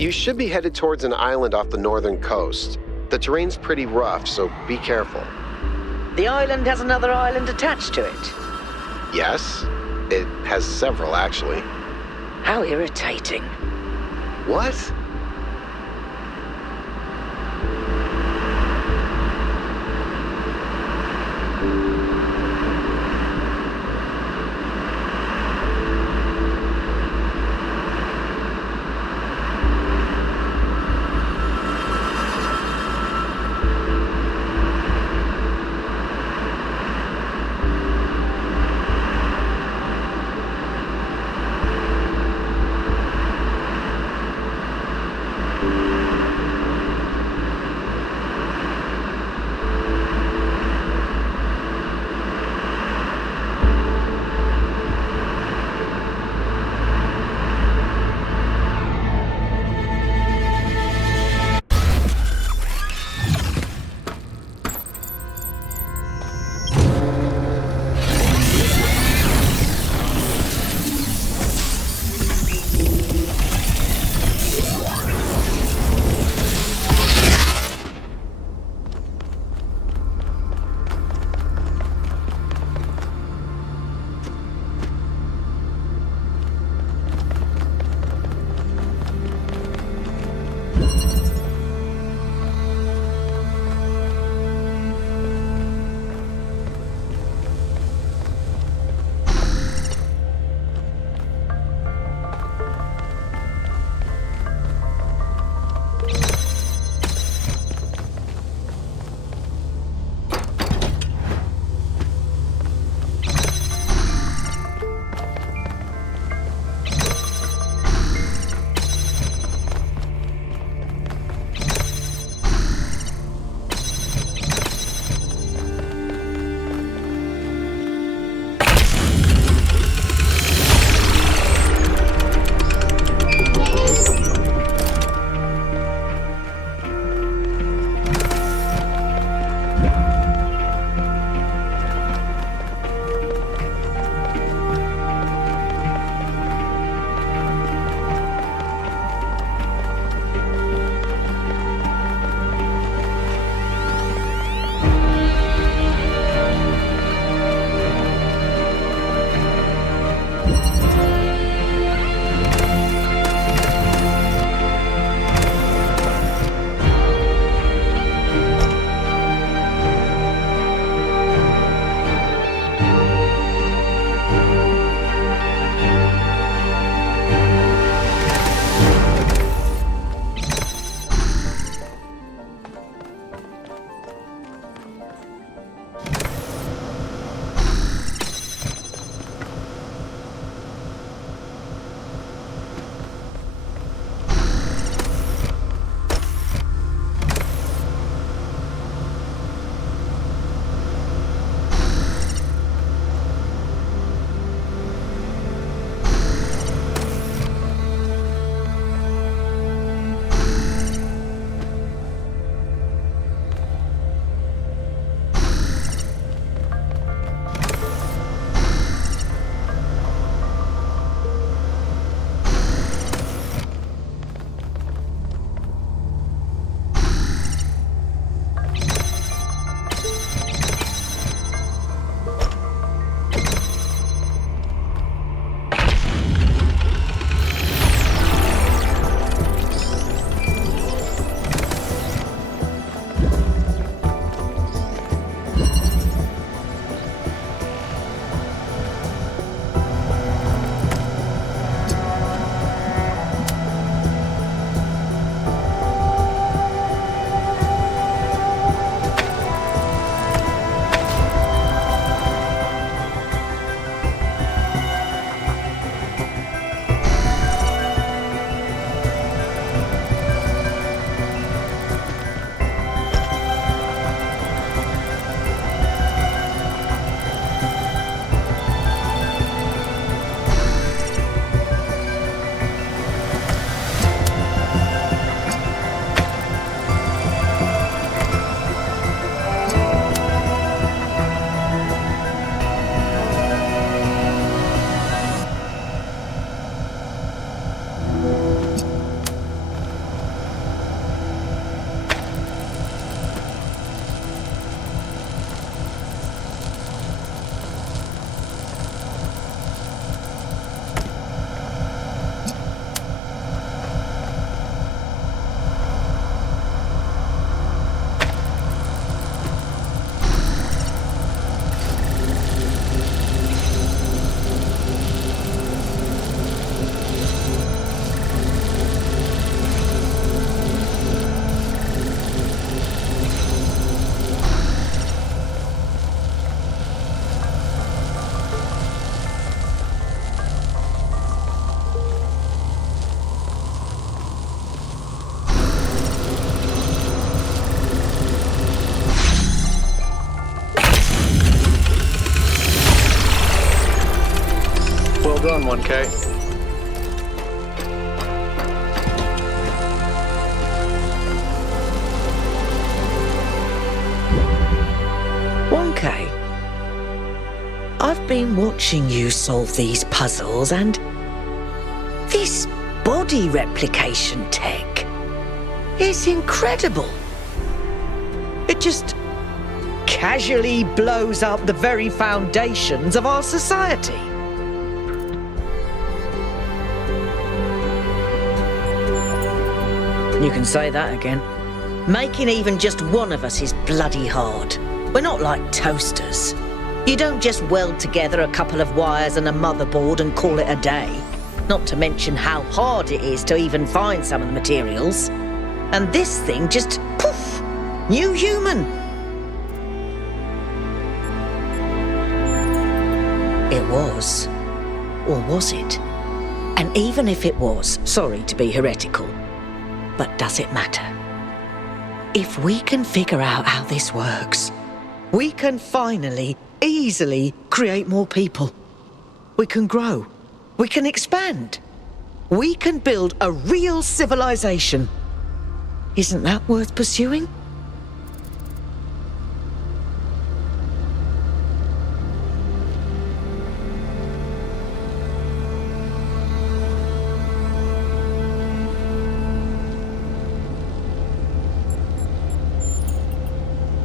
You should be headed towards an island off the northern coast. The terrain's pretty rough, so be careful. The island has another island attached to it. Yes? It has several, actually. How irritating. What? Okay. Wonka, I've been watching you solve these puzzles, and this body replication tech is incredible. It just casually blows up the very foundations of our society. You can say that again. Making even just one of us is bloody hard. We're not like toasters. You don't just weld together a couple of wires and a motherboard and call it a day. Not to mention how hard it is to even find some of the materials. And this thing just, poof, new human. It was. Or was it? And even if it was, sorry to be heretical, but does it matter? If we can figure out how this works, we can finally, easily create more people. We can grow. We can expand. We can build a real civilization. Isn't that worth pursuing?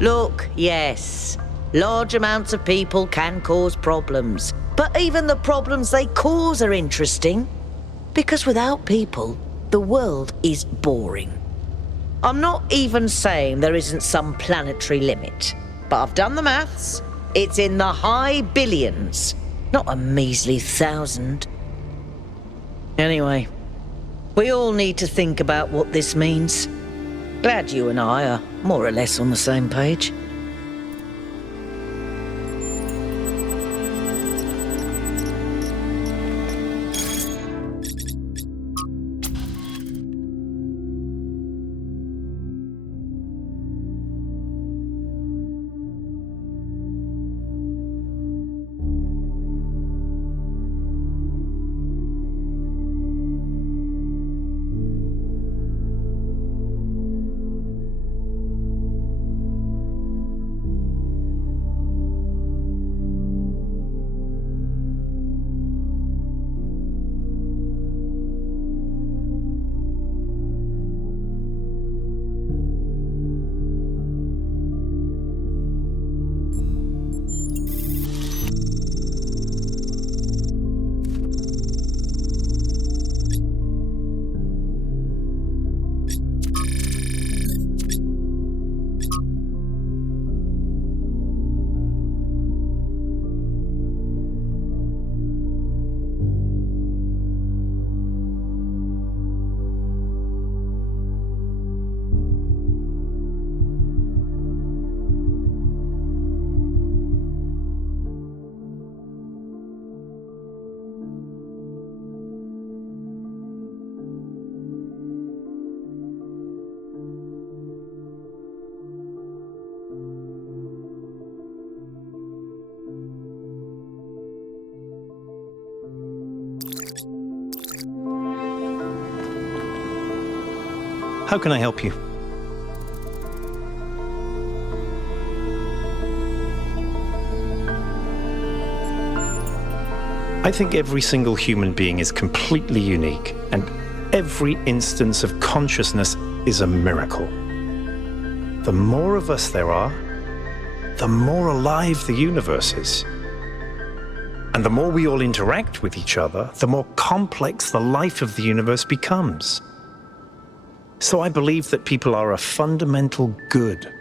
Look, yes, large amounts of people can cause problems. But even the problems they cause are interesting. Because without people, the world is boring. I'm not even saying there isn't some planetary limit. But I've done the maths. It's in the high billions, not a measly 1,000. Anyway, we all need to think about what this means. Glad you and I are more or less on the same page. How can I help you? I think every single human being is completely unique, and every instance of consciousness is a miracle. The more of us there are, the more alive the universe is. And the more we all interact with each other, the more complex the life of the universe becomes. So I believe that people are a fundamental good.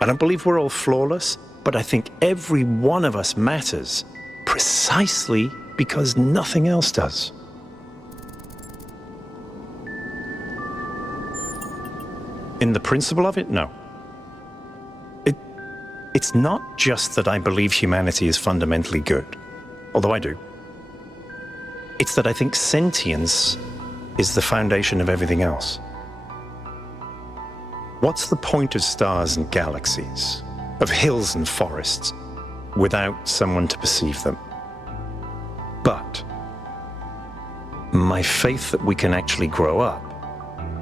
I don't believe we're all flawless, but I think every one of us matters precisely because nothing else does. In the principle of it, no. It's not just that I believe humanity is fundamentally good, although I do. It's that I think sentience is the foundation of everything else. What's the point of stars and galaxies, of hills and forests, without someone to perceive them? But My faith that we can actually grow up,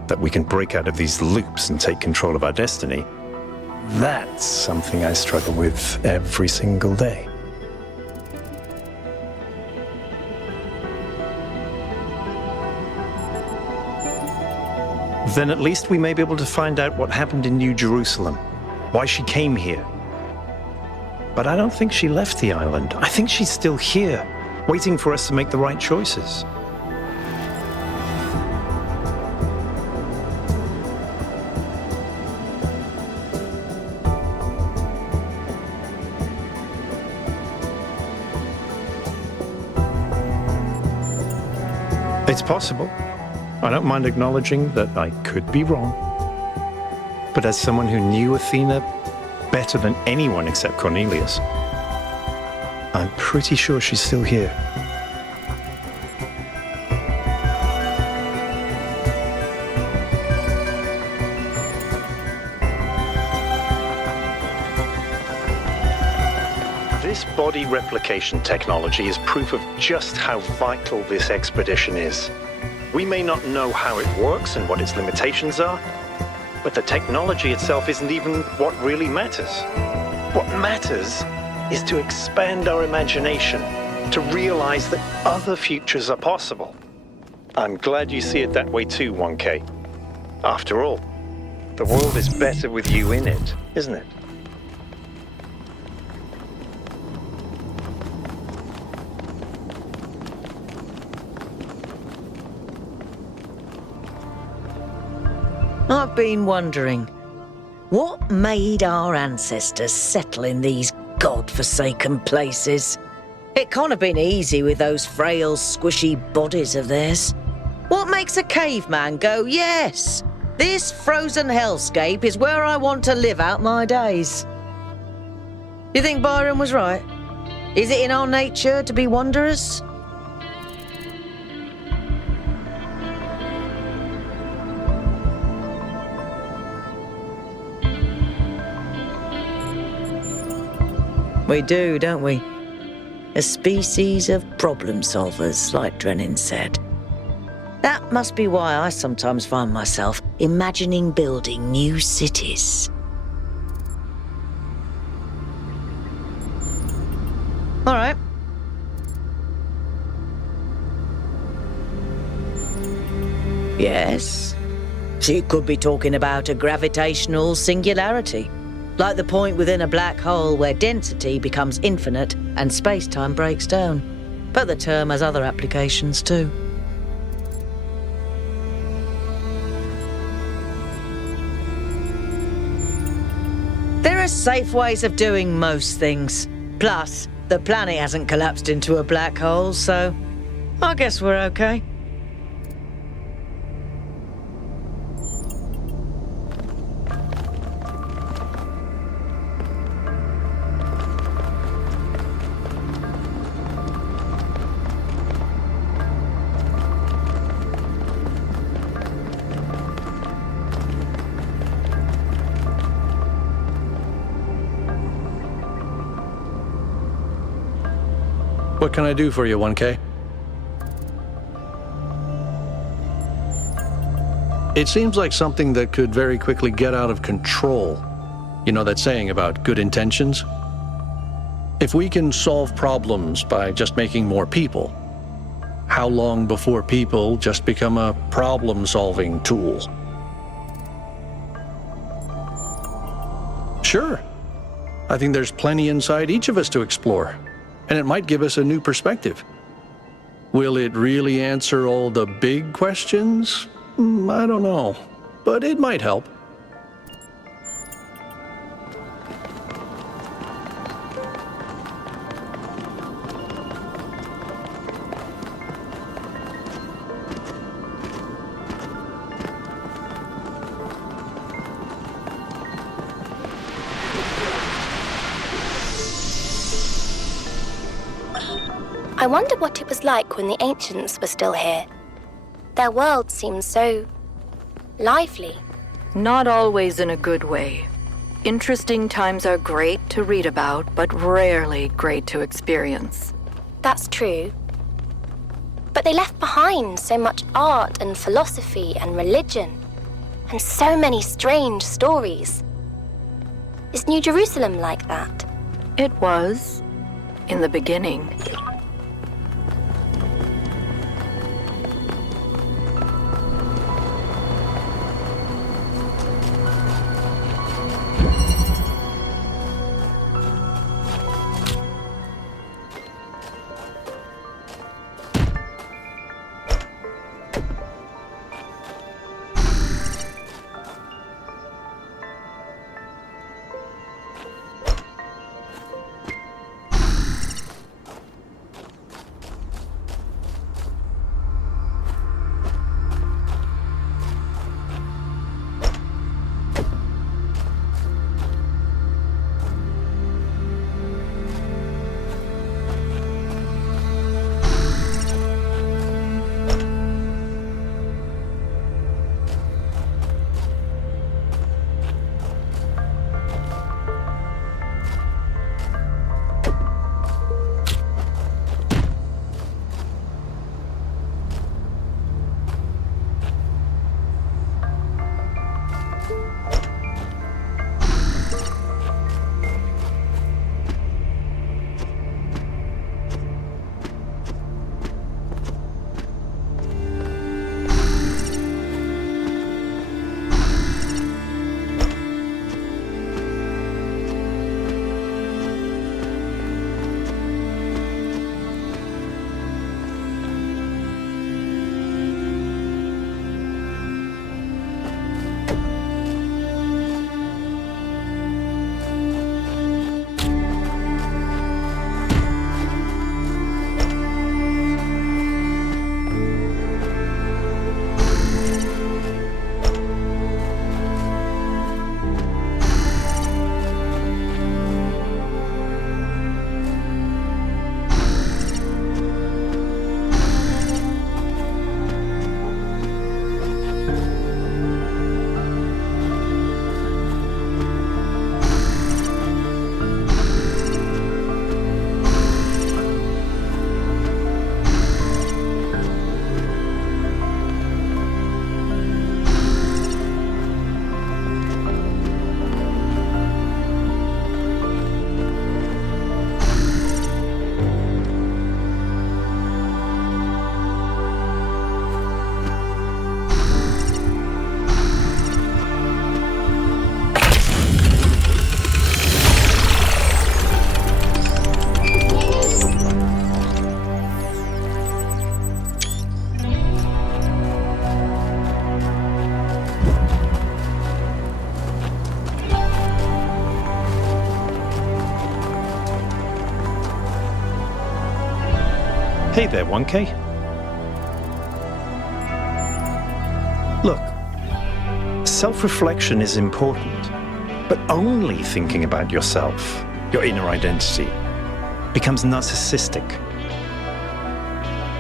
that we can break out of these loops and take control of our destiny, that's something I struggle with every single day. Then at least we may be able to find out what happened in New Jerusalem, why she came here. But I don't think she left the island. I think she's still here, waiting for us to make the right choices. It's possible. I don't mind acknowledging that I could be wrong. But as someone who knew Athena better than anyone except Cornelius, I'm pretty sure she's still here. This body replication technology is proof of just how vital this expedition is. We may not know how it works and what its limitations are, but the technology itself isn't even what really matters. What matters is to expand our imagination, to realize that other futures are possible. I'm glad you see it that way too, 1K. After all, the world is better with you in it, isn't it? I've been wondering, what made our ancestors settle in these God-forsaken places? It can't have been easy with those frail, squishy bodies of theirs. What makes a caveman go, yes, this frozen hellscape is where I want to live out my days? You think Byron was right? Is it in our nature to be wanderers? We do, don't we? A species of problem solvers, like Drennan said. That must be why I sometimes find myself imagining building new cities. All right. Yes. She could be talking about a gravitational singularity. Like the point within a black hole where density becomes infinite and space-time breaks down. But the term has other applications too. There are safe ways of doing most things. Plus, the planet hasn't collapsed into a black hole, so I guess we're okay. What can I do for you, 1K? It seems like something that could very quickly get out of control. You know that saying about good intentions? If we can solve problems by just making more people, how long before people just become a problem-solving tool? Sure. I think there's plenty inside each of us to explore. And it might give us a new perspective. Will it really answer all the big questions? I don't know, but it might help. I wonder what it was like when the ancients were still here. Their world seems so lively. Not always in a good way. Interesting times are great to read about, but rarely great to experience. That's true. But they left behind so much art and philosophy and religion, and so many strange stories. Is New Jerusalem like that? It was, in the beginning. Hey there, 1K. Look, self-reflection is important, but only thinking about yourself, your inner identity, becomes narcissistic.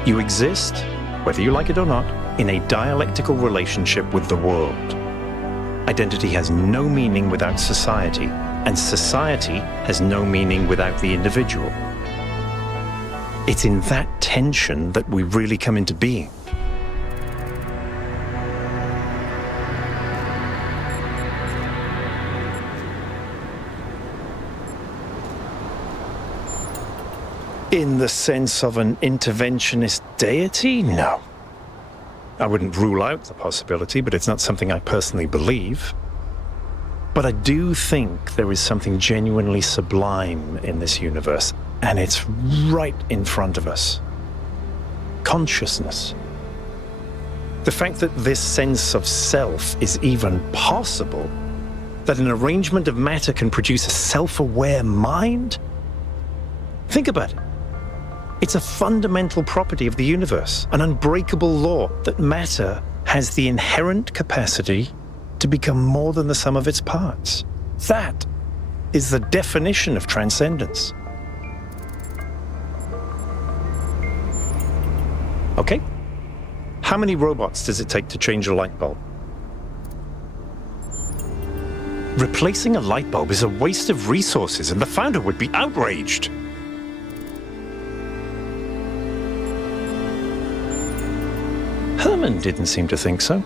You exist, whether you like it or not, in a dialectical relationship with the world. Identity has no meaning without society, and society has no meaning without the individual. It's in that tension that we really come into being. In the sense of an interventionist deity? No. I wouldn't rule out the possibility, but it's not something I personally believe. But I do think there is something genuinely sublime in this universe, and it's right in front of us. Consciousness. The fact that this sense of self is even possible, that an arrangement of matter can produce a self-aware mind? Think about it. It's a fundamental property of the universe, an unbreakable law that matter has the inherent capacity to become more than the sum of its parts. That is the definition of transcendence. Okay? How many robots does it take to change a light bulb? Replacing a light bulb is a waste of resources, and the founder would be outraged. Herman didn't seem to think so.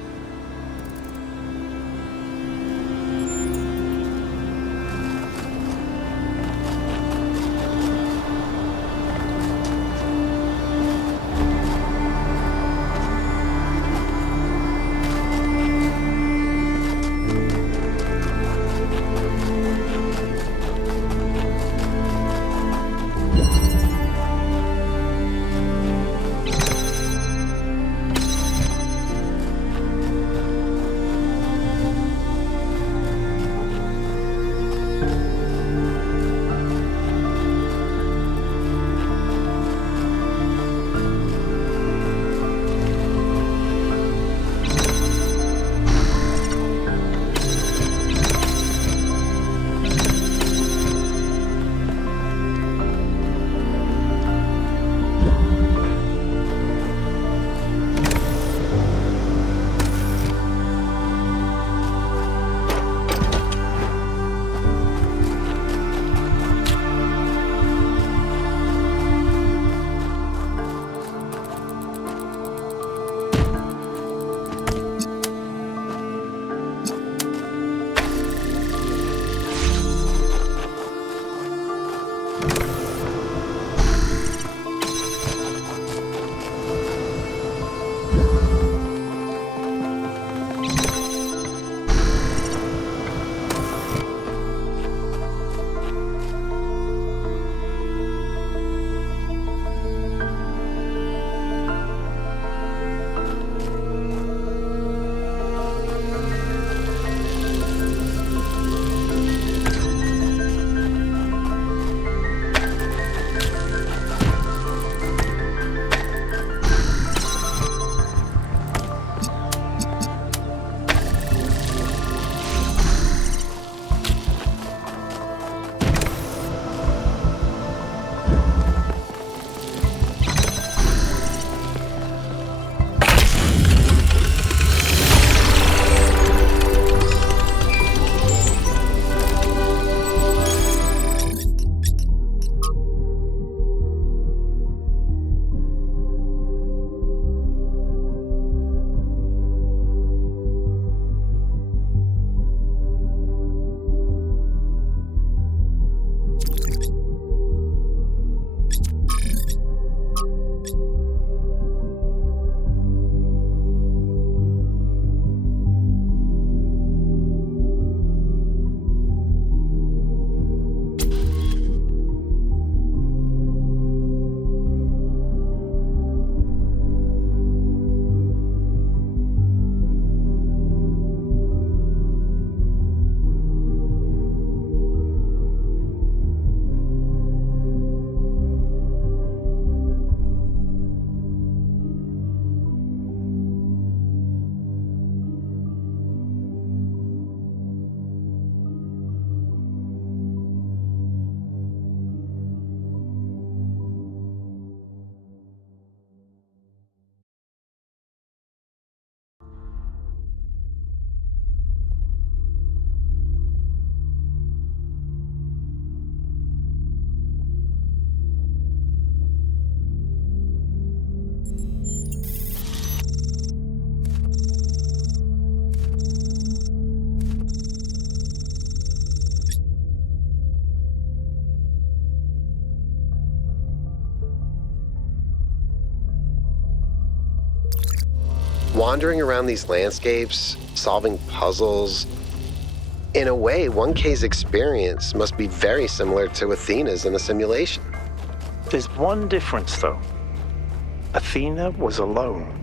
Wandering around these landscapes, solving puzzles, in a way, 1K's experience must be very similar to Athena's in the simulation. There's one difference, though. Athena was alone.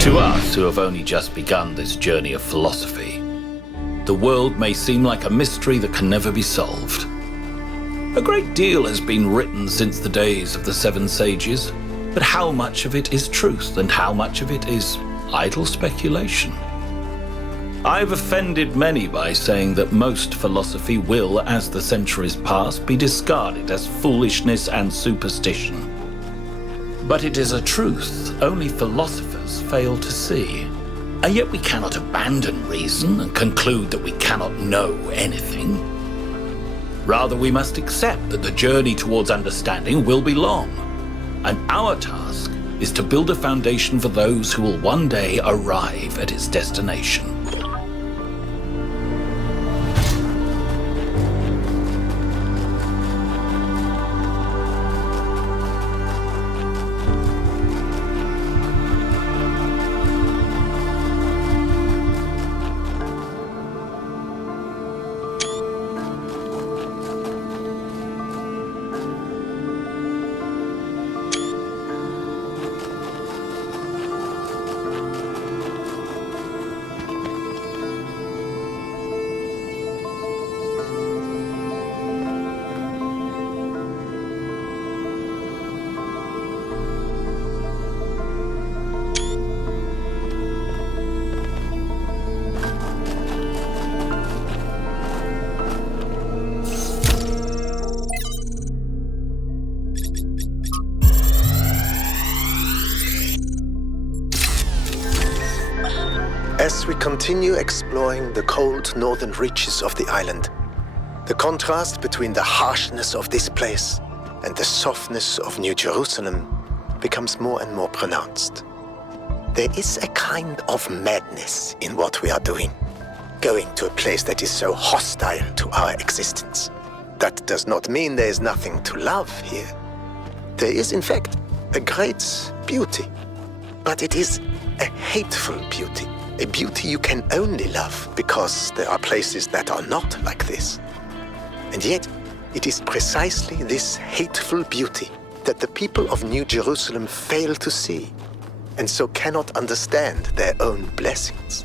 To us, who have only just begun this journey of philosophy, the world may seem like a mystery that can never be solved. A great deal has been written since the days of the Seven Sages, but how much of it is truth and how much of it is idle speculation? I've offended many by saying that most philosophy will, as the centuries pass, be discarded as foolishness and superstition. But it is a truth only philosophers fail to see. And yet we cannot abandon reason and conclude that we cannot know anything. Rather, we must accept that the journey towards understanding will be long, and our task is to build a foundation for those who will one day arrive at its destination. As we continue exploring the cold northern reaches of the island, the contrast between the harshness of this place and the softness of New Jerusalem becomes more and more pronounced. There is a kind of madness in what we are doing, going to a place that is so hostile to our existence. That does not mean there is nothing to love here. There is, in fact, a great beauty, but it is a hateful beauty. A beauty you can only love because there are places that are not like this. And yet, it is precisely this hateful beauty that the people of New Jerusalem fail to see, and so cannot understand their own blessings.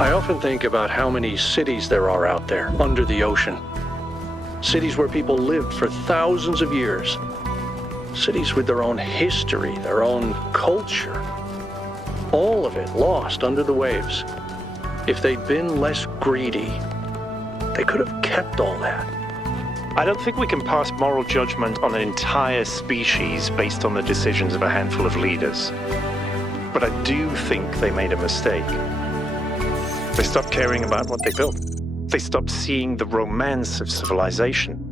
I often think about how many cities there are out there, under the ocean. Cities where people lived for thousands of years. Cities with their own history, their own culture. All of it lost under the waves. If they'd been less greedy, they could have kept all that. I don't think we can pass moral judgment on an entire species based on the decisions of a handful of leaders. But I do think they made a mistake. They stopped caring about what they built. They stopped seeing the romance of civilization.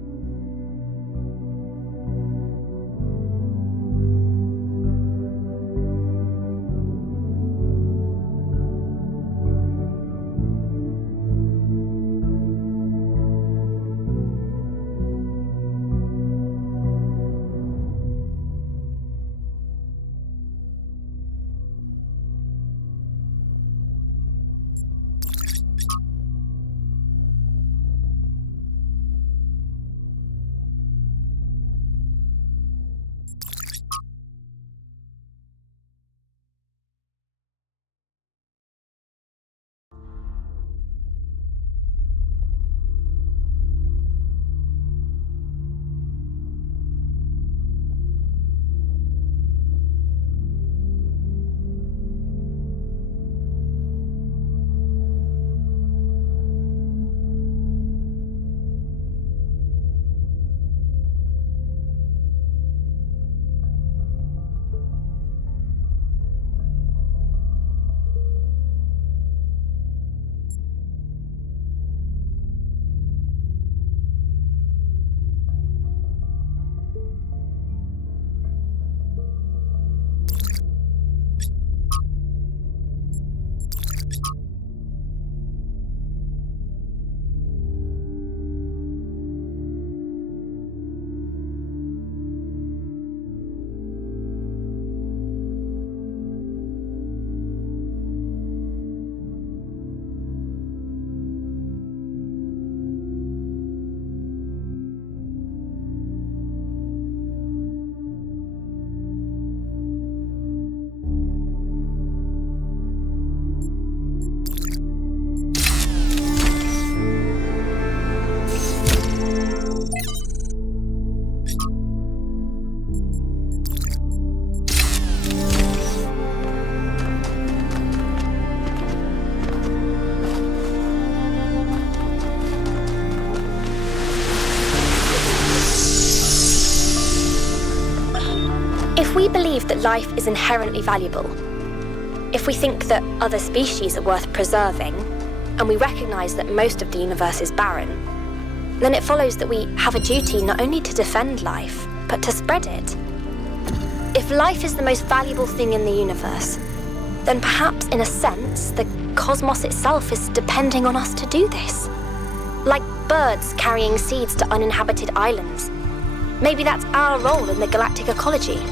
If we believe that life is inherently valuable, if we think that other species are worth preserving, and we recognize that most of the universe is barren, then it follows that we have a duty not only to defend life, but to spread it. If life is the most valuable thing in the universe, then perhaps in a sense, the cosmos itself is depending on us to do this. Like birds carrying seeds to uninhabited islands. Maybe that's our role in the galactic ecology.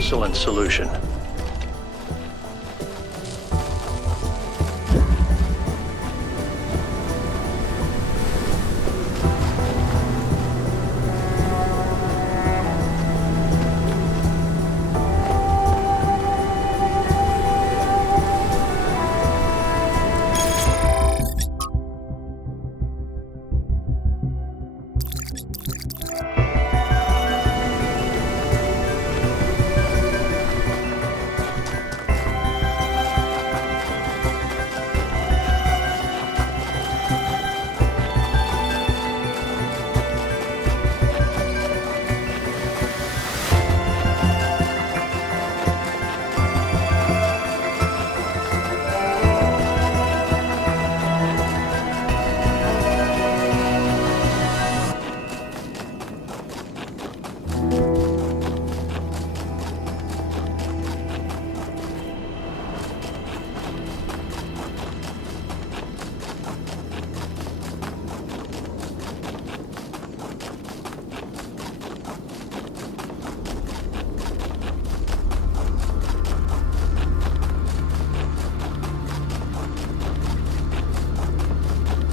excellent solution.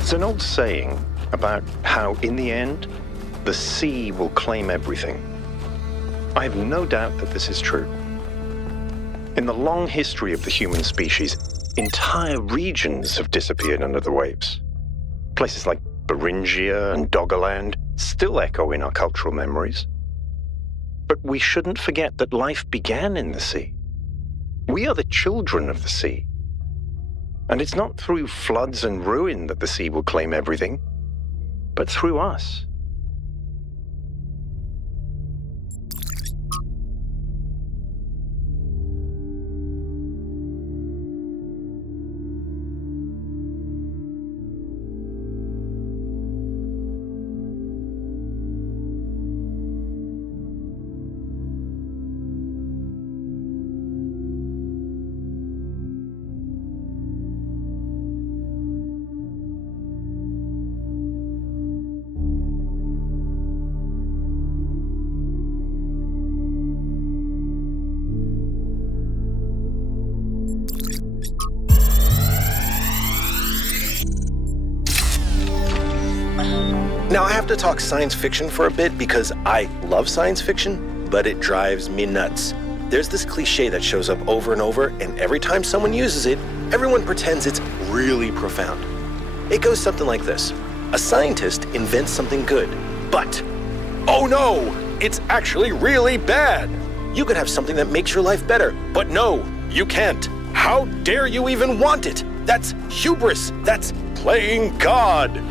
It's an old saying about how, in the end, the sea will claim everything. I have no doubt that this is true. In the long history of the human species, entire regions have disappeared under the waves. Places like Beringia and Doggerland still echo in our cultural memories. But we shouldn't forget that life began in the sea. We are the children of the sea. And it's not through floods and ruin that the sea will claim everything, but through us. Now, I have to talk science fiction for a bit because I love science fiction, but it drives me nuts. There's this cliche that shows up over and over, and every time someone uses it, everyone pretends it's really profound. It goes something like this. A scientist invents something good, but, oh no, it's actually really bad. You could have something that makes your life better, but no, you can't. How dare you even want it? That's hubris. That's playing God.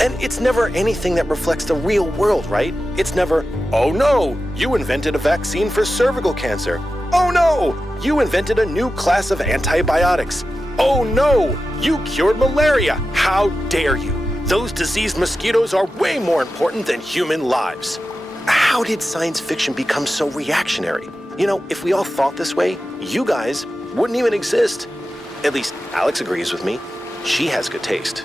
And it's never anything that reflects the real world, right? It's never, oh no, you invented a vaccine for cervical cancer. Oh no, you invented a new class of antibiotics. Oh no, you cured malaria. How dare you? Those diseased mosquitoes are way more important than human lives. How did science fiction become so reactionary? You know, if we all thought this way, you guys wouldn't even exist. At least Alex agrees with me. She has good taste.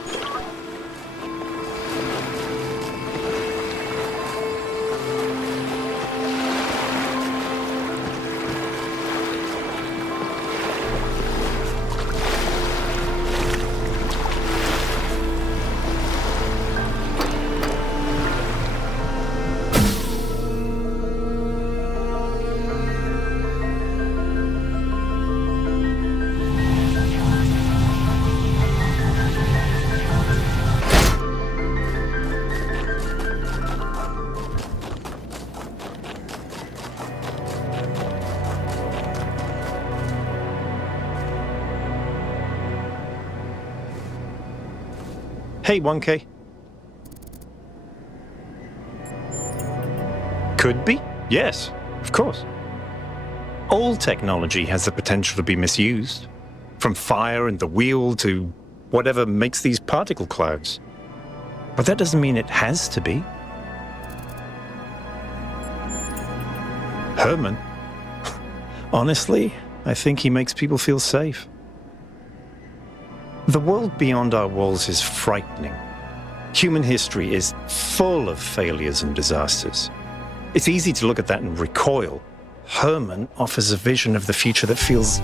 Hey, 1K. Could be? Yes, of course. All technology has the potential to be misused, from fire and the wheel to whatever makes these particle clouds. But that doesn't mean it has to be. Herman? Honestly, I think he makes people feel safe. The world beyond our walls is frightening. Human history is full of failures and disasters. It's easy to look at that and recoil, Herman offers a vision of the future that feels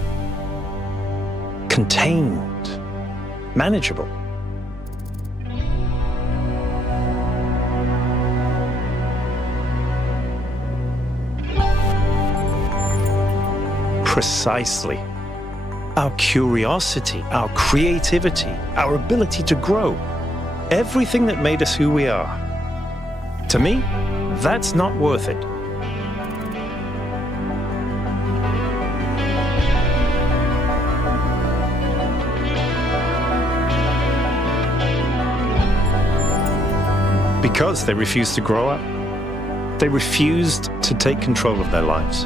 contained, manageable. Precisely. Our curiosity, our creativity, our ability to grow, everything that made us who we are. To me, that's not worth it. Because they refused to grow up. They refused to take control of their lives.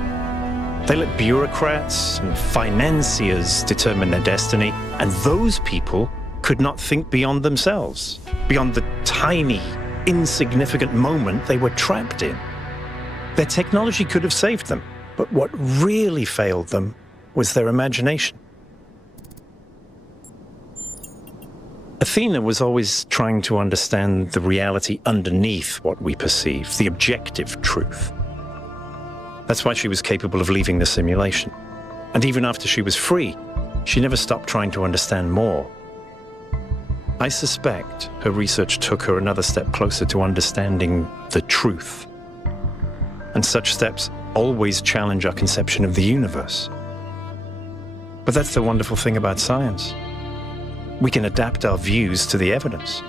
They let bureaucrats and financiers determine their destiny, and those people could not think beyond themselves, beyond the tiny, insignificant moment they were trapped in. Their technology could have saved them, but what really failed them was their imagination. Athena was always trying to understand the reality underneath what we perceive, the objective truth. That's why she was capable of leaving the simulation. And even after she was free, she never stopped trying to understand more. I suspect her research took her another step closer to understanding the truth. And such steps always challenge our conception of the universe. But that's the wonderful thing about science. We can adapt our views to the evidence.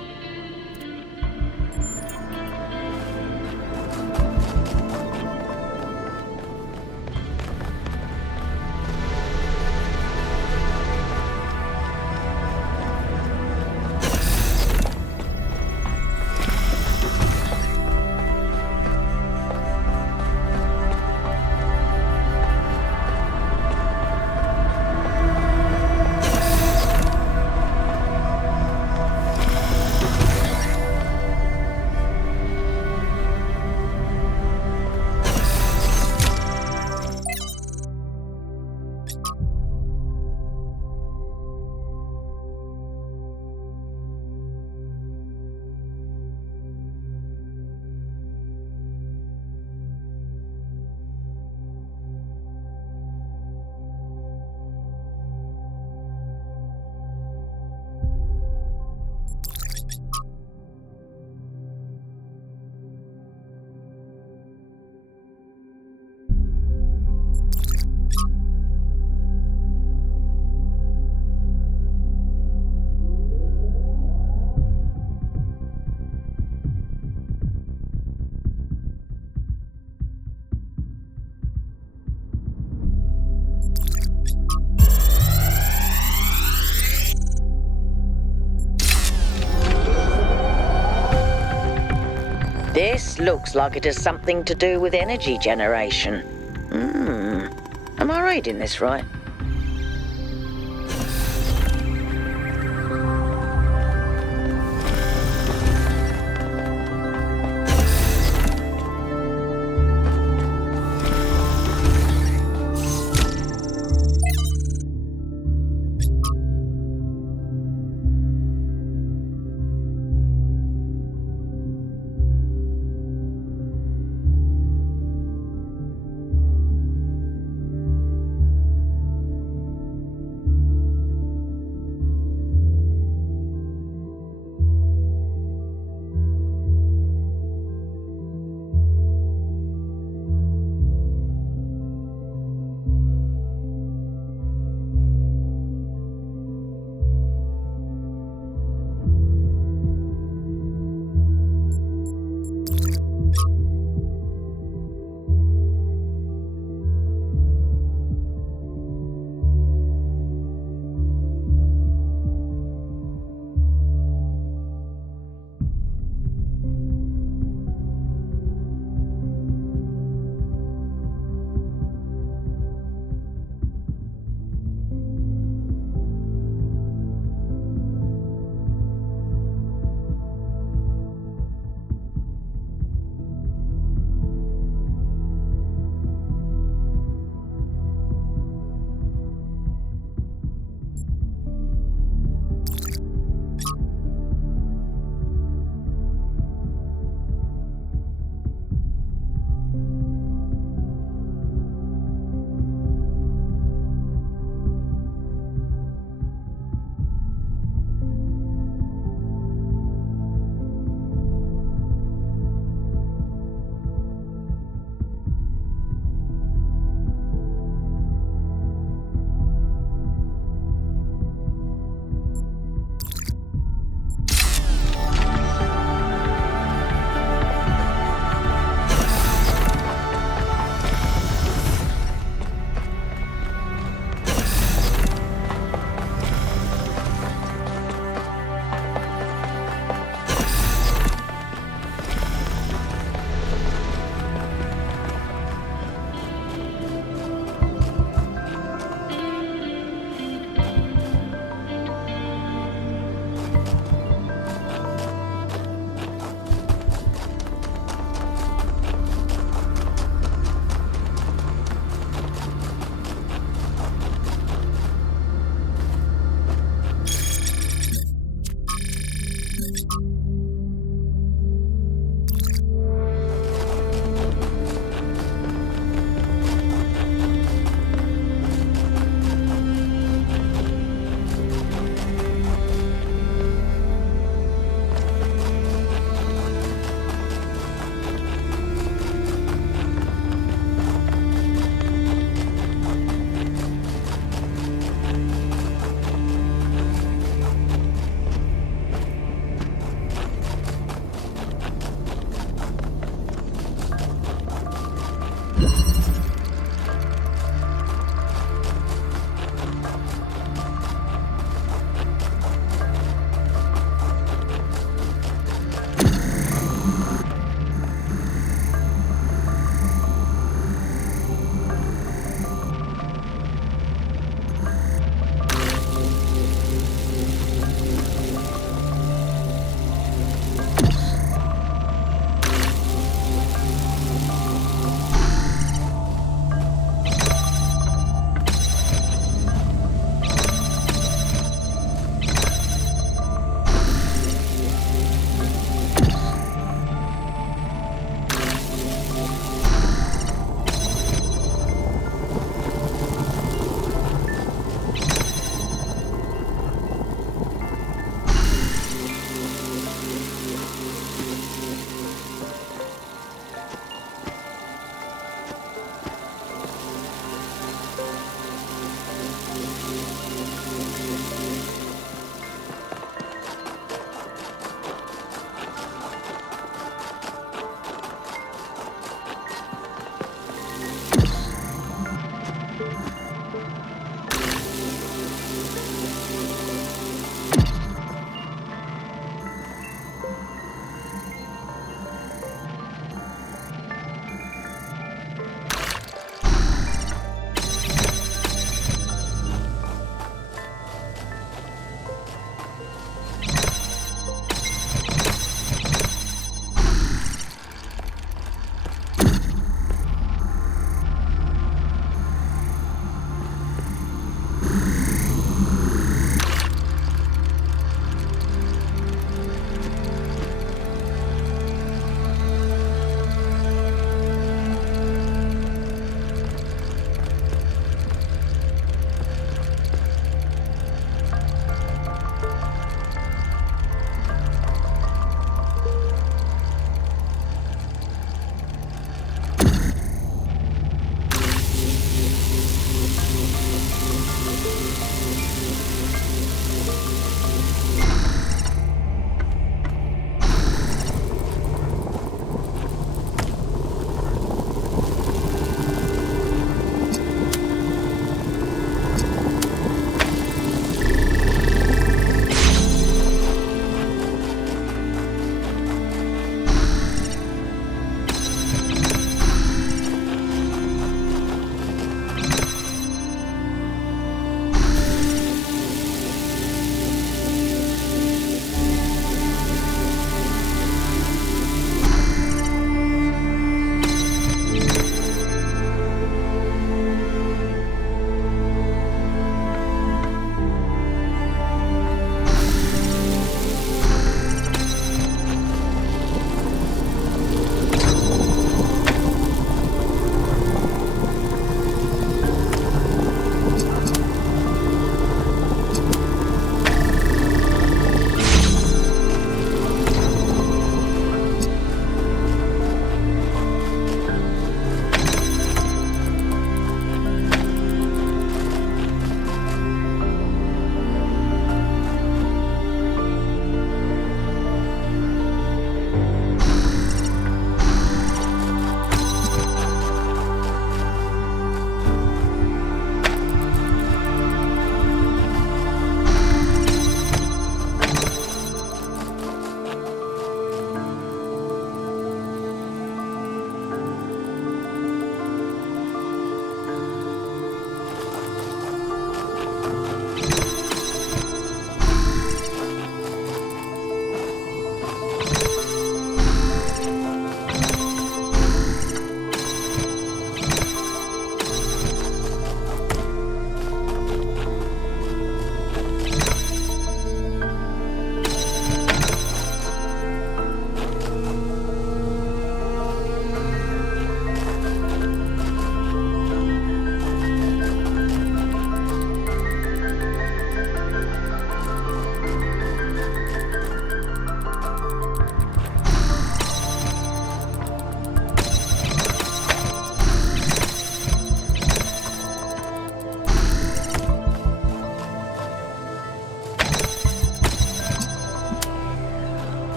This looks like it has something to do with energy generation. Am I reading this right?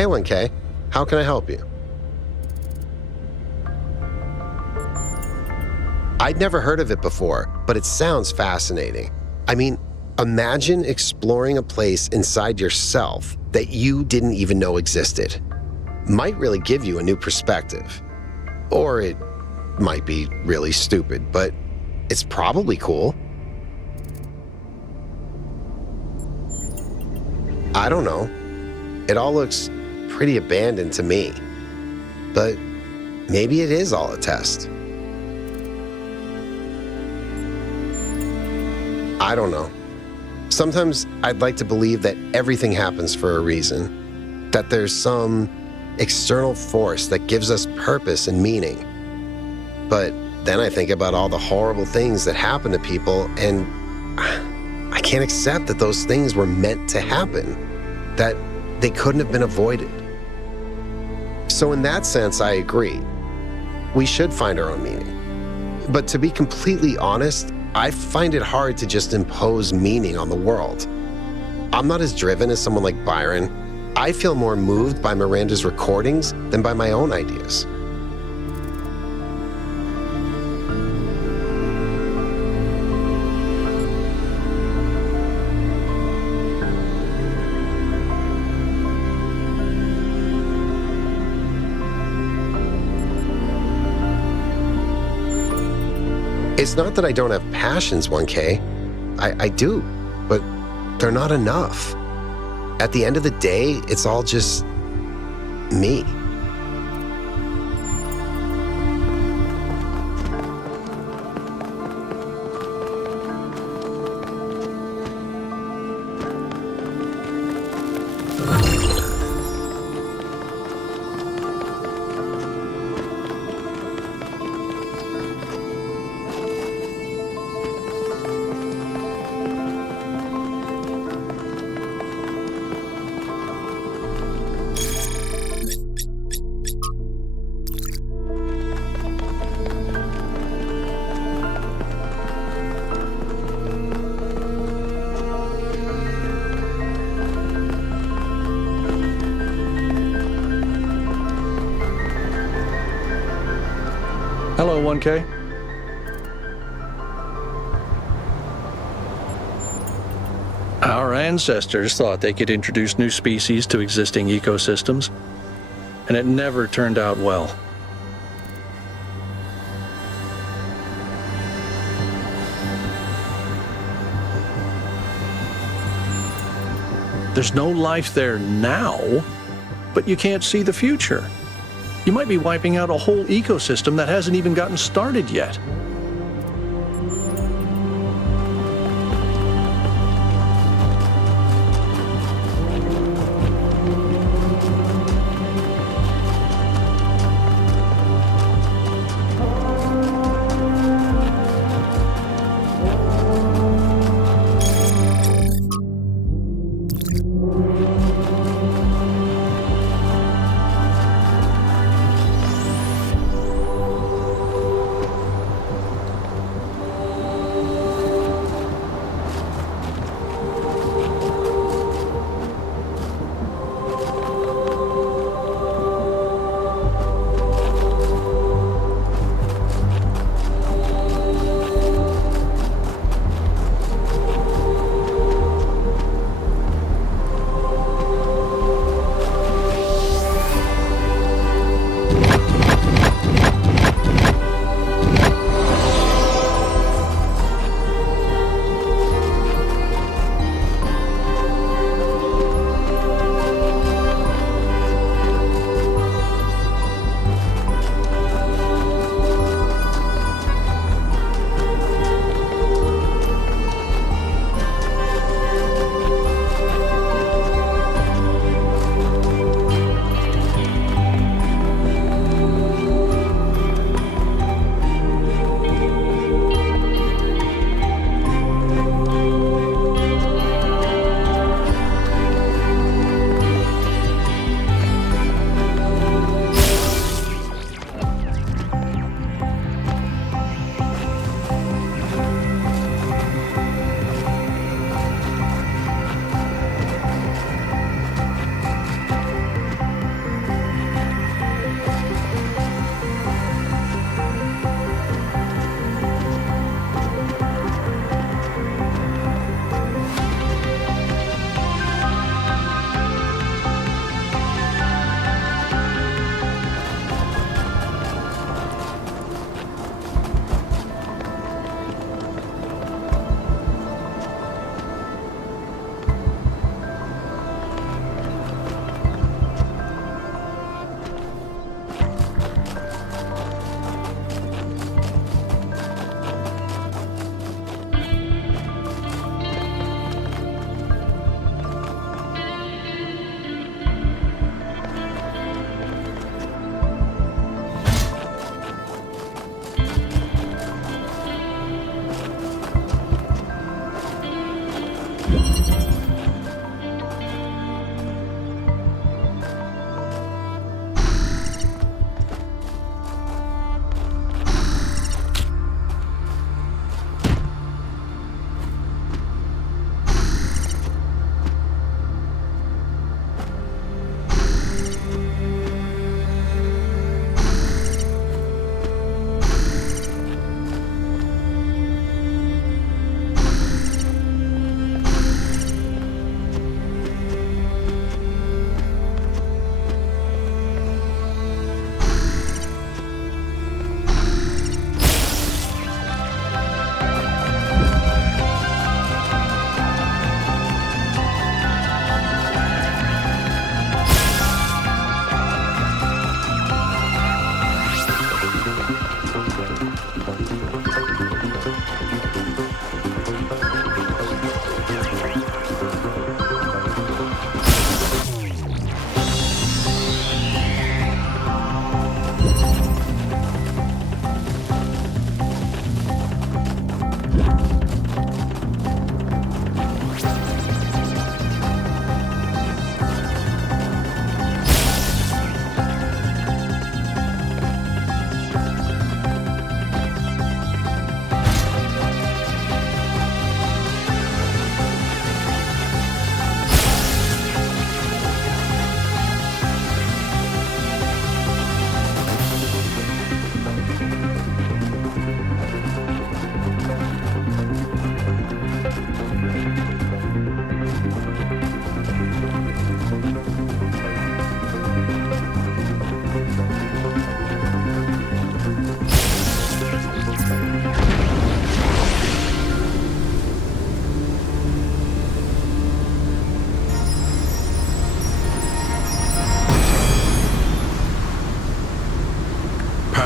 Hey 1K, how can I help you? I'd never heard of it before, but it sounds fascinating. I mean, imagine exploring a place inside yourself that you didn't even know existed. Might really give you a new perspective. Or it might be really stupid, but it's probably cool. I don't know. It all looks pretty abandoned to me. But maybe it is all a test. I don't know. Sometimes I'd like to believe that everything happens for a reason, that there's some external force that gives us purpose and meaning. But then I think about all the horrible things that happen to people, and I can't accept that those things were meant to happen, that they couldn't have been avoided. So in that sense, I agree. We should find our own meaning. But to be completely honest, I find it hard to just impose meaning on the world. I'm not as driven as someone like Byron. I feel more moved by Miranda's recordings than by my own ideas. It's not that I don't have passions, 1K. I do, but they're not enough. At the end of the day, it's all just me. Hello, 1K. Our ancestors thought they could introduce new species to existing ecosystems, and it never turned out well. There's no life there now, but you can't see the future. You might be wiping out a whole ecosystem that hasn't even gotten started yet.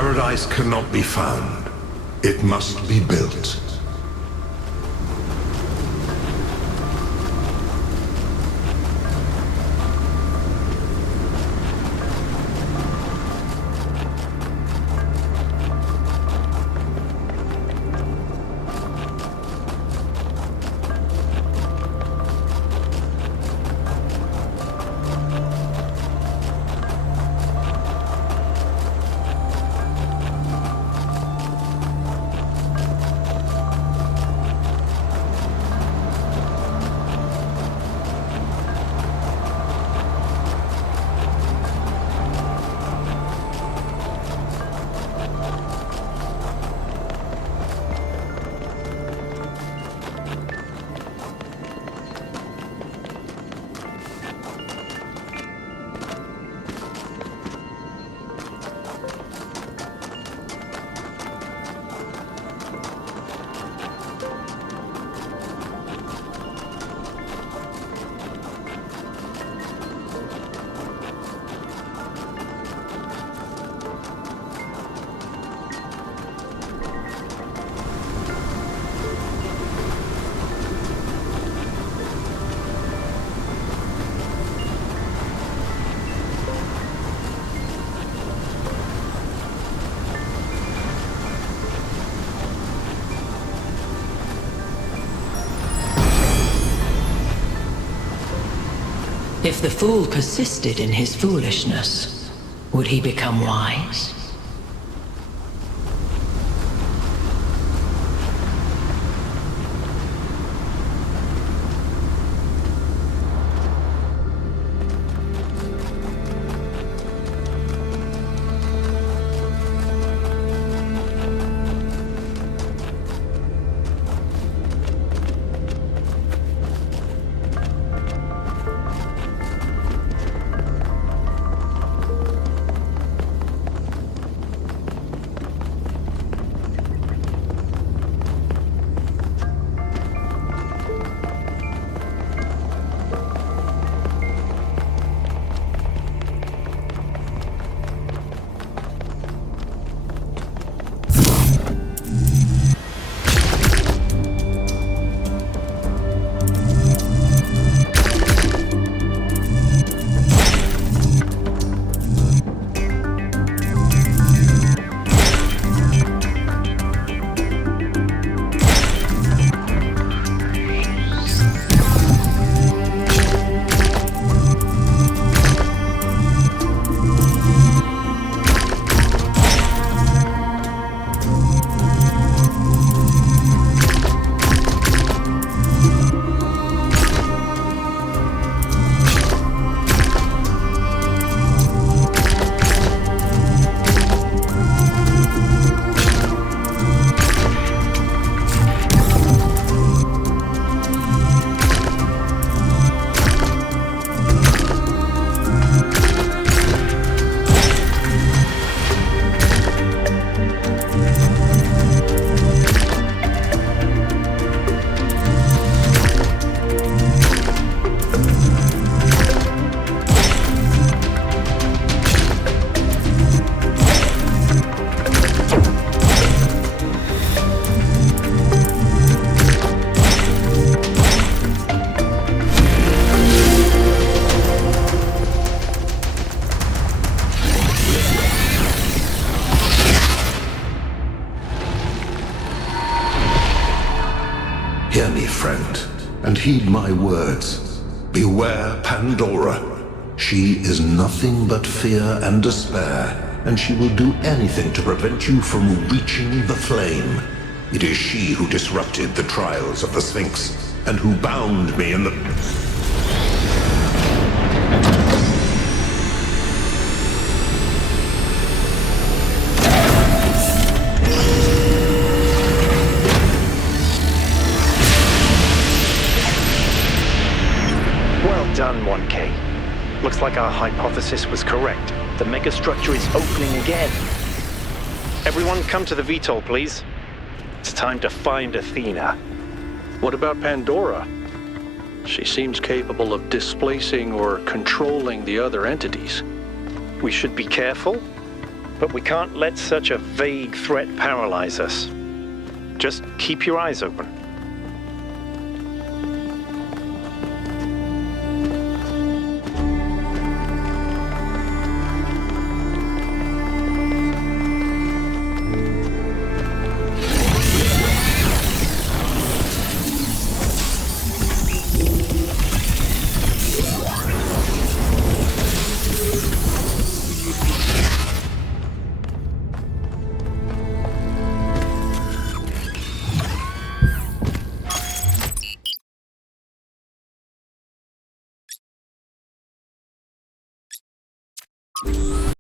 Paradise cannot be found. It must be built. If the fool persisted in his foolishness, would he become wise? Hear me, friend, and heed my words. Beware Pandora. She is nothing but fear and despair, and she will do anything to prevent you from reaching the flame. It is she who disrupted the trials of the Sphinx, and who bound me in the... Well done, 1K. Looks like our hypothesis was correct. The megastructure is opening again. Everyone come to the VTOL, please. It's time to find Athena. What about Pandora? She seems capable of displacing or controlling the other entities. We should be careful. But we can't let such a vague threat paralyze us. Just keep your eyes open.